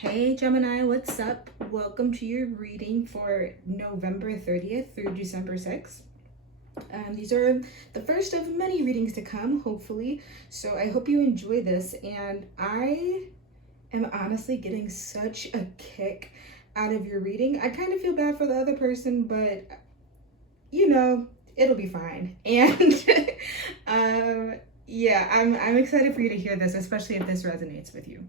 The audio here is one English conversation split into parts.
Hey Gemini, what's up? Welcome to your reading for November 30th through December 6th. These are the first of many readings to come, hopefully. So I hope you enjoy this. And I am honestly getting such a kick out of your reading. I kind of feel bad for the other person, but it'll be fine. And yeah, I'm excited for you to hear this, especially if this resonates with you.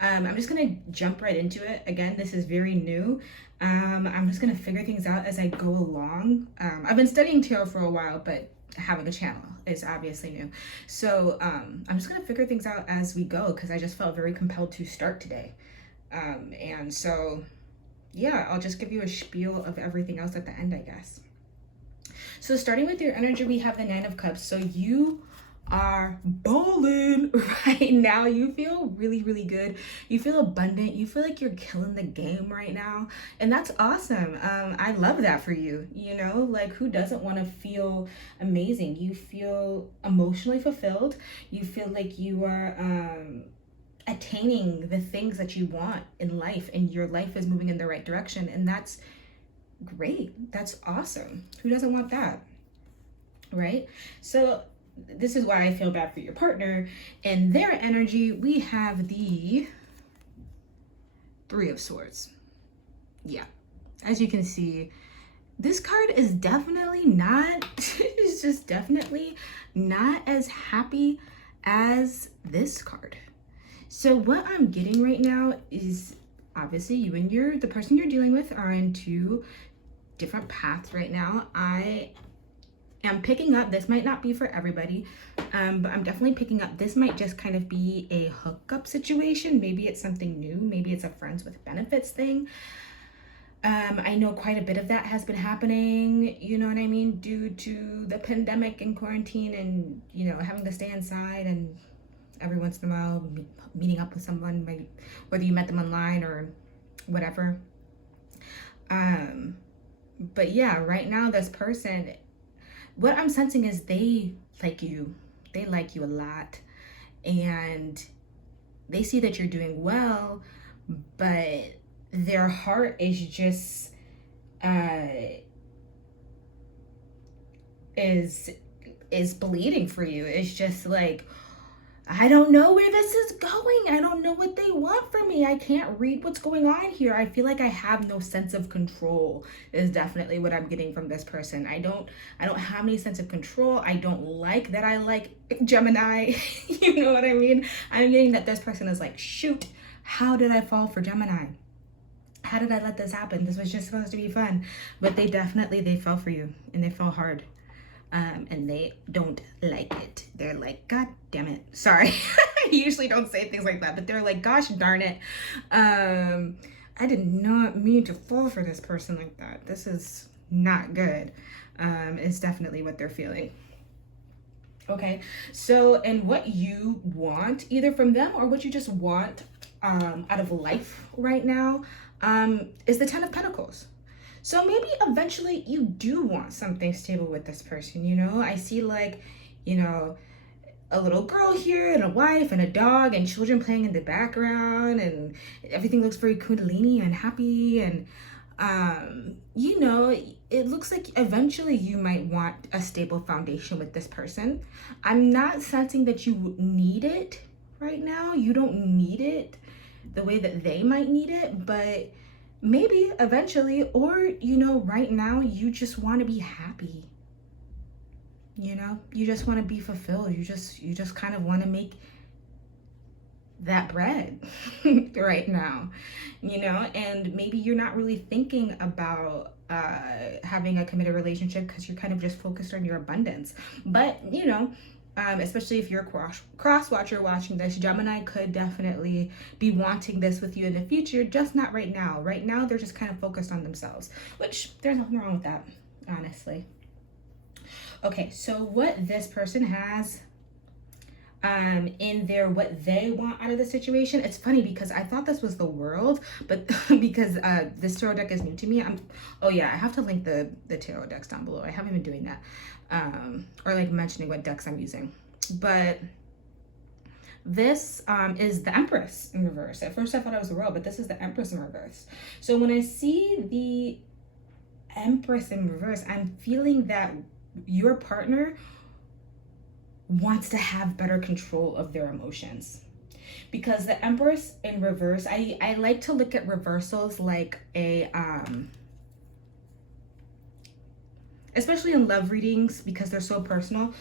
I'm just gonna jump right into it. Again, this is very new. I'm just gonna figure things out as I go along. I've been studying tarot for a while, but having a channel is obviously new. So I'm just gonna figure things out as we go because I just felt very compelled to start today. And so, yeah, I'll just give you a spiel of everything else at the end, I guess. So starting with your energy, we have the Nine of Cups. So you are bowling right now. You feel really, really good. You feel abundant. You feel like you're killing the game right now. And that's awesome. I love that for you. You know, like who doesn't want to feel amazing? You feel emotionally fulfilled. You feel like you are attaining the things that you want in life and your life is moving in the right direction. And that's great. That's awesome. Who doesn't want that? Right? So this is why I feel bad for your partner and their energy. We have the Three of Swords. Yeah, as you can see, this card is definitely not, it's just definitely not as happy as this card. So what I'm getting right now is obviously you and the person you're dealing with are in two different paths right now. I'm picking up, this might not be for everybody, but I'm definitely picking up, this might just kind of be a hookup situation. Maybe it's something new. Maybe it's a friends with benefits thing. I know quite a bit of that has been happening, you know what I mean, due to the pandemic and quarantine and, you know, having to stay inside and every once in a while meeting up with someone, whether you met them online or whatever. But yeah, right now this person, what I'm sensing is they like you. They like you a lot. And they see that you're doing well, but their heart is just is bleeding for you. It's just like, I don't know where this is going. I don't know what they want from me. I can't read what's going on here. I feel like I have no sense of control is definitely what I'm getting from this person. I don't have any sense of control. I don't like that I like Gemini. You know what I mean? I'm getting that this person is like, shoot, how did I fall for Gemini? How did I let this happen? This was just supposed to be fun. But they fell for you and they fell hard. And they don't like it. They're like, God damn it. Sorry. I usually don't say things like that, but they're like, gosh darn it. I did not mean to fall for this person like that. This is not good. It's definitely what they're feeling. Okay. So, and what you want either from them or what you just want out of life right now is the Ten of Pentacles. So maybe eventually you do want something stable with this person, you know? I see like, you know, a little girl here and a wife and a dog and children playing in the background and everything looks very kundalini and happy and, you know, it looks like eventually you might want a stable foundation with this person. I'm not sensing that you need it right now. You don't need it the way that they might need it, but maybe eventually, or, you know, right now you just want to be happy. You know, you just want to be fulfilled. You just kind of want to make that bread right now, you know, and maybe you're not really thinking about having a committed relationship because you're kind of just focused on your abundance. But, you know, especially if you're a cross watcher watching this, Gemini could definitely be wanting this with you in the future, just not right now. Right now, they're just kind of focused on themselves, which there's nothing wrong with that, honestly. Okay, so what this person has in their what they want out of the situation, it's funny because I thought this was the World, but because this tarot deck is new to me, oh yeah, I have to link the tarot decks down below. I haven't been doing that, or like mentioning what decks I'm using. But This is the Empress in reverse. At first I thought it was the World, but this is the Empress in reverse. So when I see the Empress in reverse, I'm feeling that your partner wants to have better control of their emotions. Because the Empress in reverse, I like to look at reversals like a, especially in love readings because they're so personal.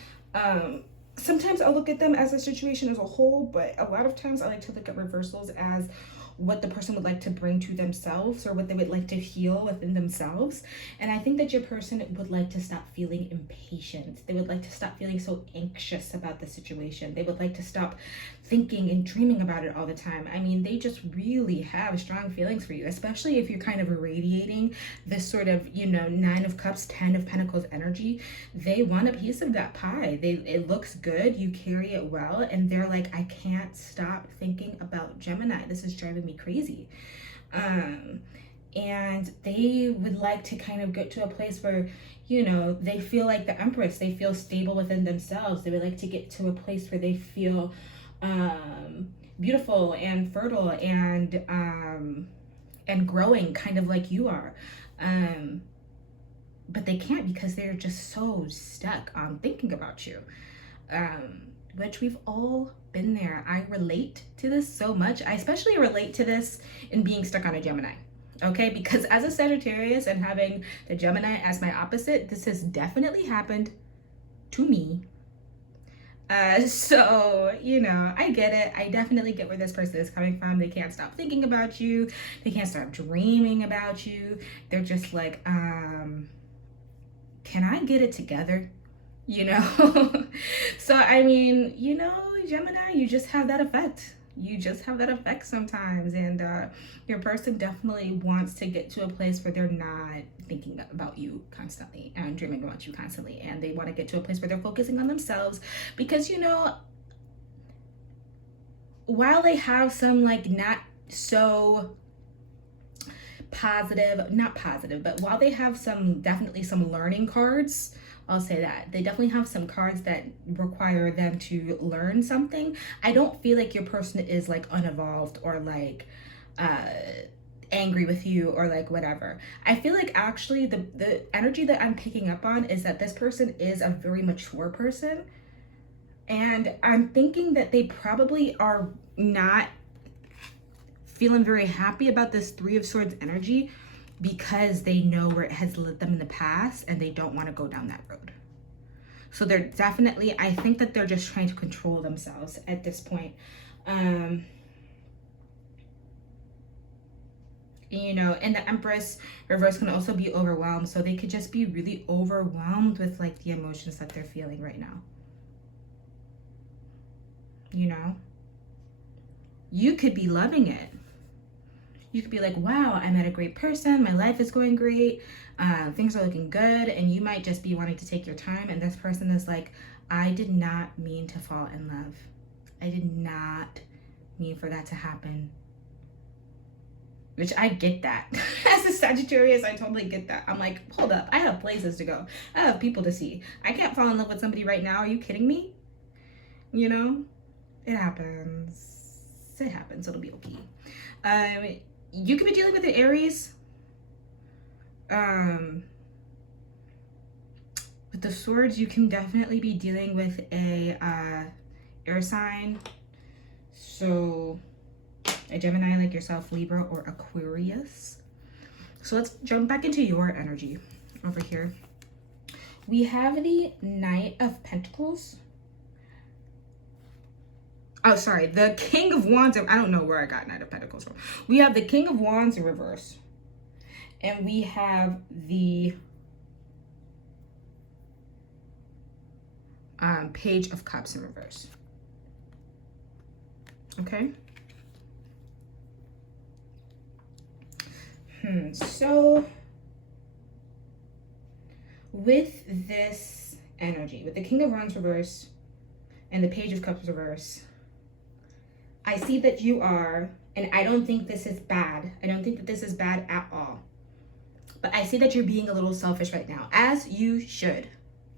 Sometimes I'll look at them as a situation as a whole, but a lot of times I like to look at reversals as what the person would like to bring to themselves or what they would like to heal within themselves. And I think that your person would like to stop feeling impatient. They would like to stop feeling so anxious about the situation. They would like to stop thinking and dreaming about it all the time. I mean, they just really have strong feelings for you, especially if you're kind of irradiating this sort of, you know, 9 of Cups, 10 of Pentacles energy. They want a piece of that pie. It looks good, you carry it well, and they're like, I can't stop thinking about Gemini. This is driving me crazy. And they would like to kind of get to a place where, you know, they feel like the Empress, they feel stable within themselves. They would like to get to a place where they feel beautiful and fertile and growing, kind of like you are. But they can't because they're just so stuck on thinking about you. Which we've all been there. I relate to this so much. I especially relate to this in being stuck on a Gemini. Okay, because as a Sagittarius and having the Gemini as my opposite, this has definitely happened to me. So, you know, I get it. I definitely get where this person is coming from. They can't stop thinking about you. They can't stop dreaming about you. They're just like, can I get it together? You know? So, I mean, you know, Gemini, you just have that effect. You just have that effect sometimes. And your person definitely wants to get to a place where they're not thinking about you constantly and dreaming about you constantly. And they want to get to a place where they're focusing on themselves. Because, you know, while they have some like not so positive, not positive, but while they have some, definitely some learning cards, I'll say that. They definitely have some cards that require them to learn something. I don't feel like your person is like unevolved or like angry with you or like whatever. I feel like actually the energy that I'm picking up on is that this person is a very mature person. And I'm thinking that they probably are not feeling very happy about this 3 of Swords energy because they know where it has led them in the past and they don't want to go down that road. So they're definitely, I think that they're just trying to control themselves at this point. You know, and the Empress reverse can also be overwhelmed. So they could just be really overwhelmed with like the emotions that they're feeling right now. You know, you could be loving it. You could be like, wow, I met a great person. My life is going great. Things are looking good. And you might just be wanting to take your time. And this person is like, I did not mean to fall in love. I did not mean for that to happen. Which I get that. As a Sagittarius, I totally get that. I'm like, hold up. I have places to go. I have people to see. I can't fall in love with somebody right now. Are you kidding me? You know, it happens. It happens. It'll be okay. You could be dealing with an Aries. With the Swords, you can definitely be dealing with a air sign. So a Gemini like yourself, Libra or Aquarius. So let's jump back into your energy over here. We have the Knight of Pentacles. Oh, sorry, the King of Wands. I don't know where I got Knight of Pentacles from. We have the King of Wands in reverse. And we have the Page of Cups in reverse. Okay. So with this energy, with the King of Wands reverse and the Page of Cups reverse, I see that you are, and I don't think this is bad. I don't think that this is bad at all. But I see that you're being a little selfish right now, as you should.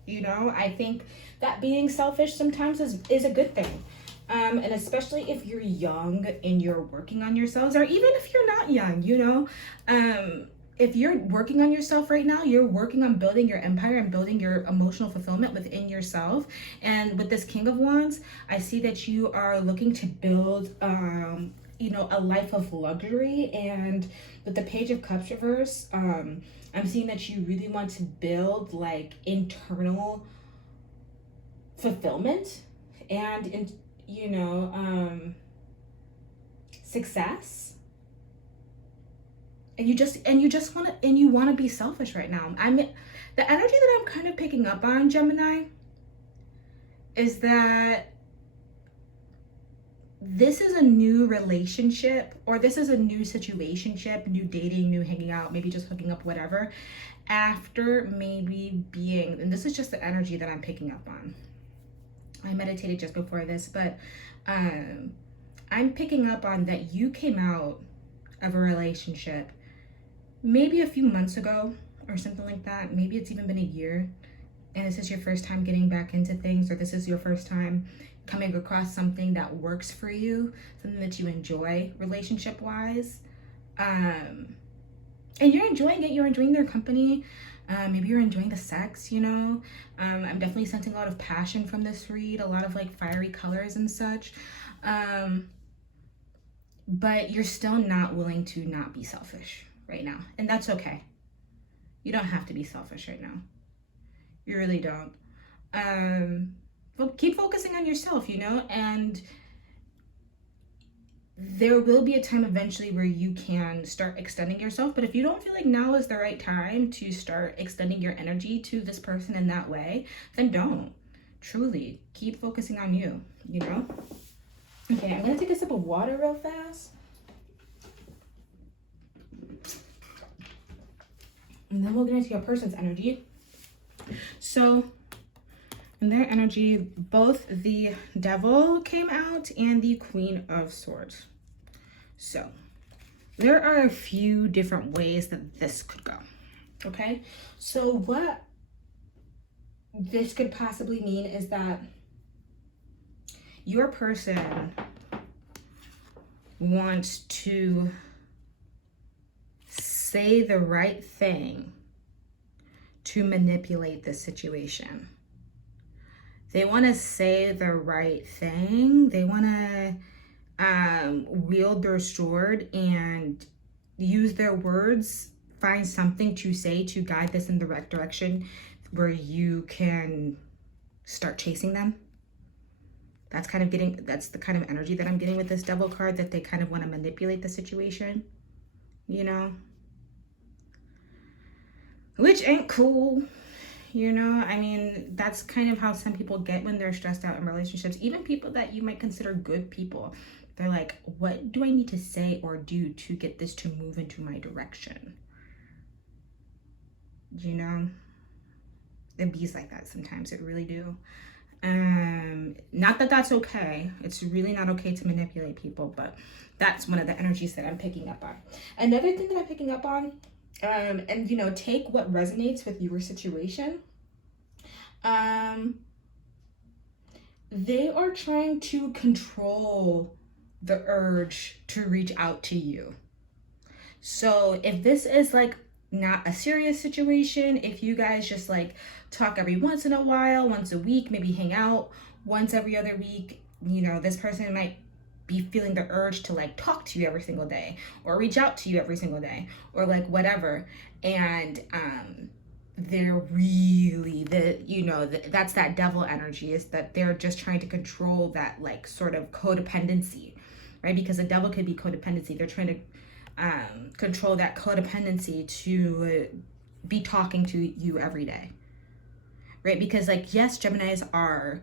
You know, I think that being selfish sometimes is a good thing. And especially if you're young and you're working on yourselves, or even if you're not young, you know, if you're working on yourself right now, you're working on building your empire and building your emotional fulfillment within yourself. And with this King of Wands, I see that you are looking to build, you know, a life of luxury. And with the Page of Cups reverse, I'm seeing that you really want to build like internal fulfillment and, you know, success. And you just want to, and you want to be selfish right now. I mean, the energy that I'm kind of picking up on, Gemini, is that this is a new relationship, or this is a new situationship, new dating, new hanging out, maybe just hooking up, whatever, after maybe being, and this is just the energy that I'm picking up on. I meditated just before this, but I'm picking up on that you came out of a relationship maybe a few months ago or something like that. Maybe it's even been a year, and this is your first time getting back into things, or this is your first time coming across something that works for you, something that you enjoy relationship wise, and you're enjoying it. You're enjoying their company. Maybe you're enjoying the sex, you know. I'm definitely sensing a lot of passion from this read, a lot of like fiery colors and such, but you're still not willing to not be selfish right now, and that's okay. You don't have to be selfish right now. You really don't. But keep focusing on yourself, you know, and there will be a time eventually where you can start extending yourself. But if you don't feel like now is the right time to start extending your energy to this person in that way, then don't. Truly, keep focusing on you, you know? Okay, I'm gonna take a sip of water real fast. And then we'll get into your person's energy. So, in their energy, both the Devil came out and the Queen of Swords. So, there are a few different ways that this could go. Okay? So, what this could possibly mean is that your person wants to say the right thing to manipulate the situation. They want to say the right thing. They want to wield their sword and use their words, find something to say to guide this in the right direction where you can start chasing them. That's the kind of energy that I'm getting with this Devil card, that they kind of want to manipulate the situation, you know? Which ain't cool, you know? I mean, that's kind of how some people get when they're stressed out in relationships. Even people that you might consider good people. They're like, what do I need to say or do to get this to move into my direction? You know? It bees like that sometimes, it really do. Not that that's okay. It's really not okay to manipulate people, but that's one of the energies that I'm picking up on. Another thing that I'm picking up on, and you know, take what resonates with your situation. They are trying to control the urge to reach out to you. So if this is like not a serious situation, if you guys just like talk every once in a while, once a week, maybe hang out once every other week, you know, this person might be feeling the urge to like talk to you every single day or reach out to you every single day or like whatever. And they're really that's that Devil energy, is that they're just trying to control that like sort of codependency, right? Because the Devil could be codependency. They're trying to control that codependency to be talking to you every day, right? Because like, yes, Geminis are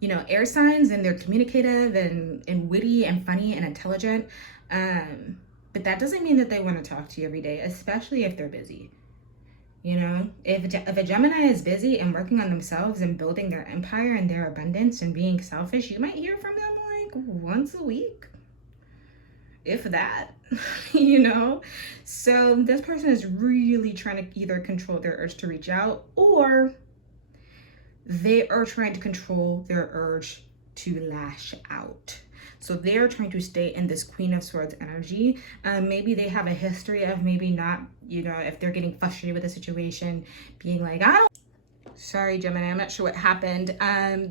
you know, air signs, and they're communicative and witty and funny and intelligent, but that doesn't mean that they want to talk to you every day, especially if they're busy. You know, if a Gemini is busy and working on themselves and building their empire and their abundance and being selfish, you might hear from them like once a week, if that, you know? So this person is really trying to either control their urge to reach out, or they are trying to control their urge to lash out. So they're trying to stay in this Queen of Swords energy. Maybe they have a history of maybe not, you know, if they're getting frustrated with the situation, being like, I don't. Sorry, Gemini, I'm not sure what happened.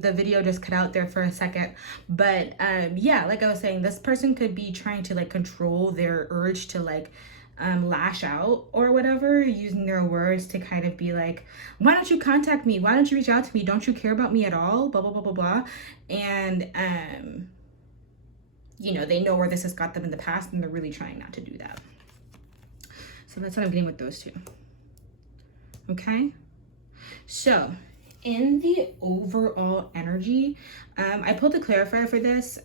The video just cut out there for a second. But yeah, like I was saying, this person could be trying to like control their urge to like lash out or whatever, using their words to kind of be like, why don't you contact me? Why don't you reach out to me? Don't you care about me at all? Blah, blah, blah, blah, blah. And, you know, they know where this has got them in the past and they're really trying not to do that. So that's what I'm getting with those two. Okay. So in the overall energy, I pulled a clarifier for this.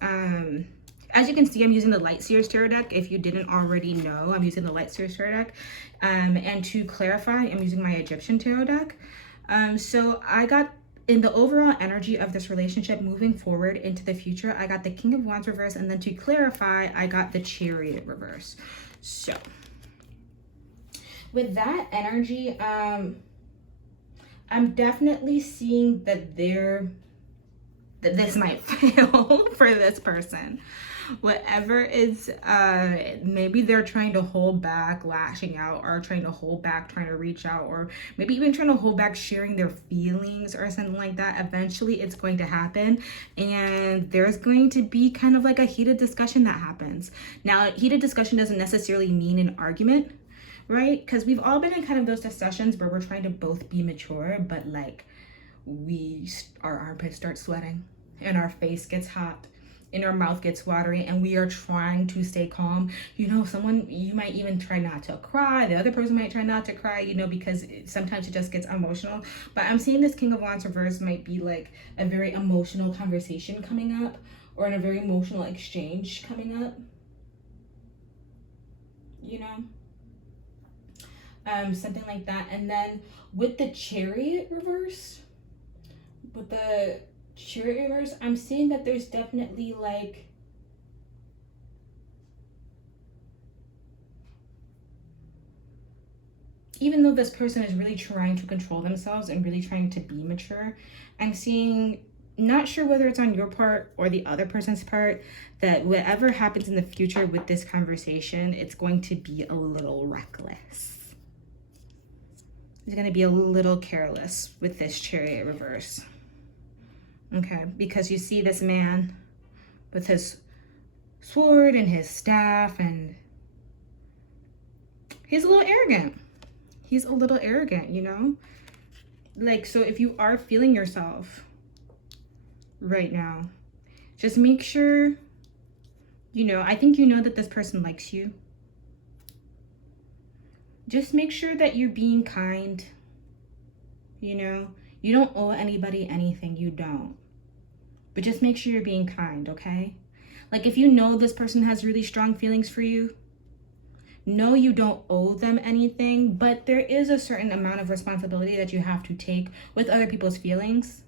As you can see, I'm using the Light Seers Tarot deck. If you didn't already know, I'm using the Light Seers Tarot deck. And to clarify, I'm using my Egyptian Tarot deck. So I got, in the overall energy of this relationship moving forward into the future, I got the King of Wands reverse. And then to clarify, I got the Chariot reverse. So with that energy, I'm definitely seeing that this might fail for this person. Whatever is, maybe they're trying to hold back lashing out, or trying to hold back trying to reach out, or maybe even trying to hold back sharing their feelings or something like that. Eventually it's going to happen, and there's going to be kind of like a heated discussion that happens. Now, heated discussion doesn't necessarily mean an argument, right? Because we've all been in kind of those discussions where we're trying to both be mature, but like our armpits start sweating and our face gets hot and our mouth gets watery, and we are trying to stay calm. You know, you might even try not to cry. The other person might try not to cry, you know, because sometimes it just gets emotional. But I'm seeing this King of Wands reverse might be like a very emotional conversation coming up, or in a very emotional exchange coming up, you know. Something like that. And then with the Chariot reverse, I'm seeing that there's definitely like, even though this person is really trying to control themselves and really trying to be mature, I'm seeing, not sure whether it's on your part or the other person's part, that whatever happens in the future with this conversation, it's going to be a little reckless. He's going to be a little careless with this Chariot reverse. Okay, because you see this man with his sword and his staff, and he's a little arrogant. He's a little arrogant, you know? Like, so if you are feeling yourself right now, just make sure, you know, I think you know that this person likes you. Just make sure that you're being kind. You know, you don't owe anybody anything, you don't. But just make sure you're being kind, okay? Like, if you know this person has really strong feelings for you, no, you don't owe them anything, but there is a certain amount of responsibility that you have to take with other people's feelings.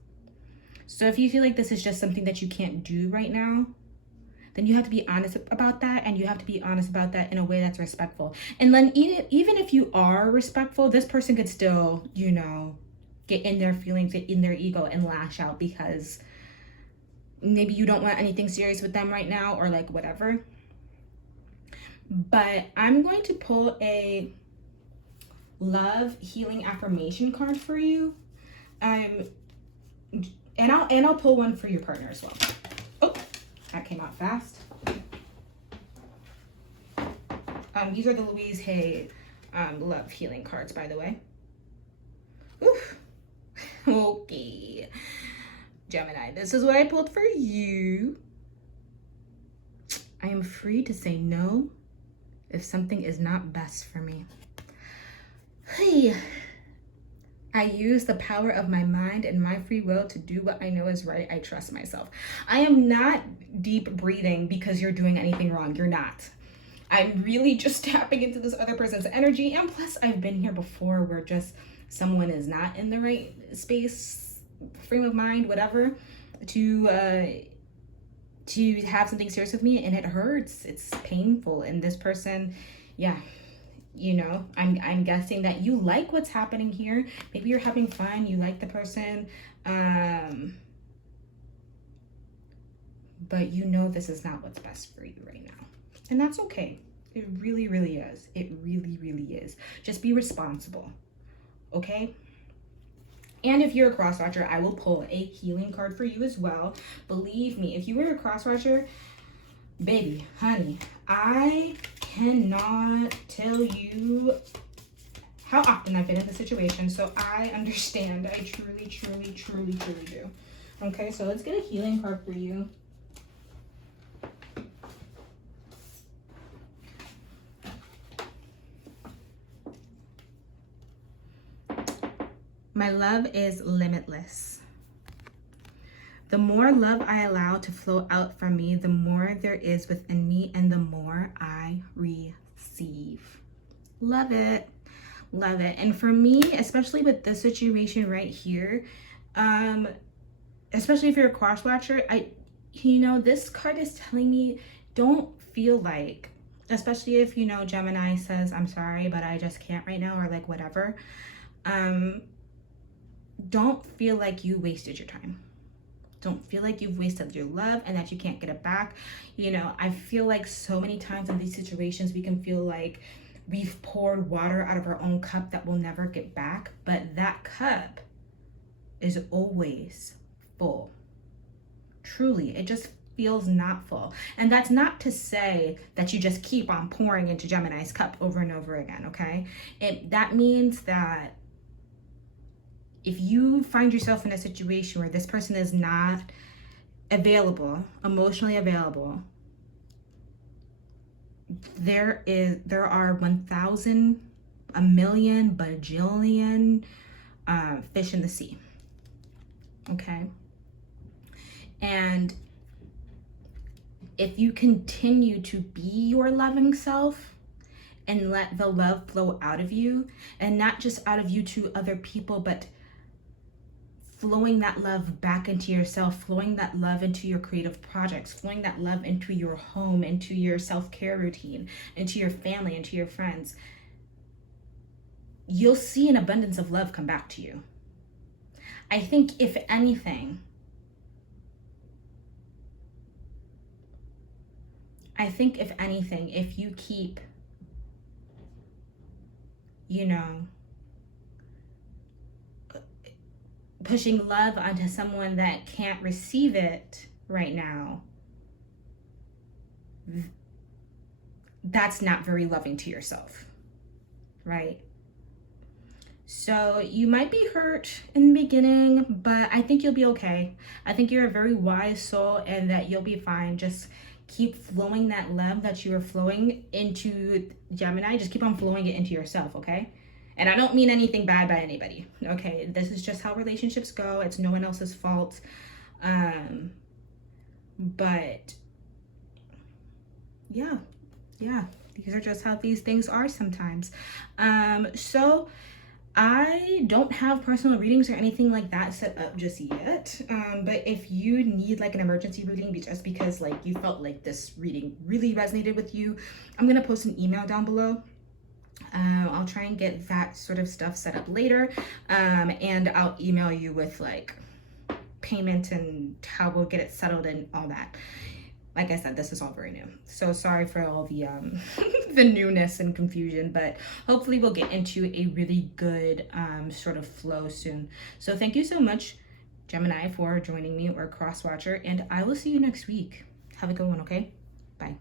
So if you feel like this is just something that you can't do right now, then you have to be honest about that, and you have to be honest about that in a way that's respectful. And then even if you are respectful, this person could still, you know, get in their feelings, get in their ego and lash out because maybe you don't want anything serious with them right now, or like whatever. But I'm going to pull a love healing affirmation card for you. And I'll pull one for your partner as well. Oh, that came out fast. These are the Louise Hay love healing cards, by the way. Oof. Okay. Gemini, this is what I pulled for you. I am free to say no if something is not best for me. Hey. I use the power of my mind and my free will to do what I know is right. I trust myself. I am not deep breathing because you're doing anything wrong. You're not. I'm really just tapping into this other person's energy. And plus, I've been here before where just someone is not in the right space, frame of mind, whatever, to have something serious with me, and it hurts. It's painful. And this person, yeah. You know, I'm guessing that you like what's happening here. Maybe you're having fun. You like the person. But you know this is not what's best for you right now. And that's okay. It really, really is. It really, really is. Just be responsible, okay? And if you're a cross watcher, I will pull a healing card for you as well. Believe me, if you were a cross watcher, baby, honey, I cannot tell you how often I've been in this situation, so I understand. I truly, truly, truly, truly do. Okay, so let's get a healing card for you. My love is limitless. The more love I allow to flow out from me, the more there is within me and the more I receive. Love it. Love it. And for me, especially with this situation right here, especially if you're a cross watcher, this card is telling me don't feel like, especially if, Gemini says, I'm sorry, but I just can't right now, or like whatever. Don't feel like you wasted your time. Don't feel like you've wasted your love and that you can't get it back. I feel like so many times in these situations, we can feel like we've poured water out of our own cup that we'll never get back. But that cup is always full. Truly, it just feels not full. And that's not to say that you just keep on pouring into Gemini's cup over and over again, okay? That means that if you find yourself in a situation where this person is not available, emotionally available, there are 1,000, a million, bajillion fish in the sea. Okay? And if you continue to be your loving self and let the love flow out of you, and not just out of you to other people, but flowing that love back into yourself, flowing that love into your creative projects, flowing that love into your home, into your self-care routine, into your family, into your friends, you'll see an abundance of love come back to you. I think if anything, if you keep, pushing love onto someone that can't receive it right now, that's not very loving to yourself, right? So you might be hurt in the beginning, but I think you'll be okay. I think you're a very wise soul and that you'll be fine. Just keep flowing that love that you are flowing into Gemini. Just keep on flowing it into yourself, okay? And I don't mean anything bad by anybody, okay? This is just how relationships go. It's no one else's fault. But yeah, these are just how these things are sometimes. So I don't have personal readings or anything like that set up just yet. But if you need like an emergency reading just because like you felt like this reading really resonated with you, I'm gonna post an email down below. I'll try and get that sort of stuff set up later, and I'll email you with like payment and how we'll get it settled and all that. Like I said, this is all very new, so sorry for all the the newness and confusion, but hopefully we'll get into a really good sort of flow soon. So thank you so much, Gemini, for joining me, or Crosswatcher, and I will see you next week. Have a good one, okay? Bye.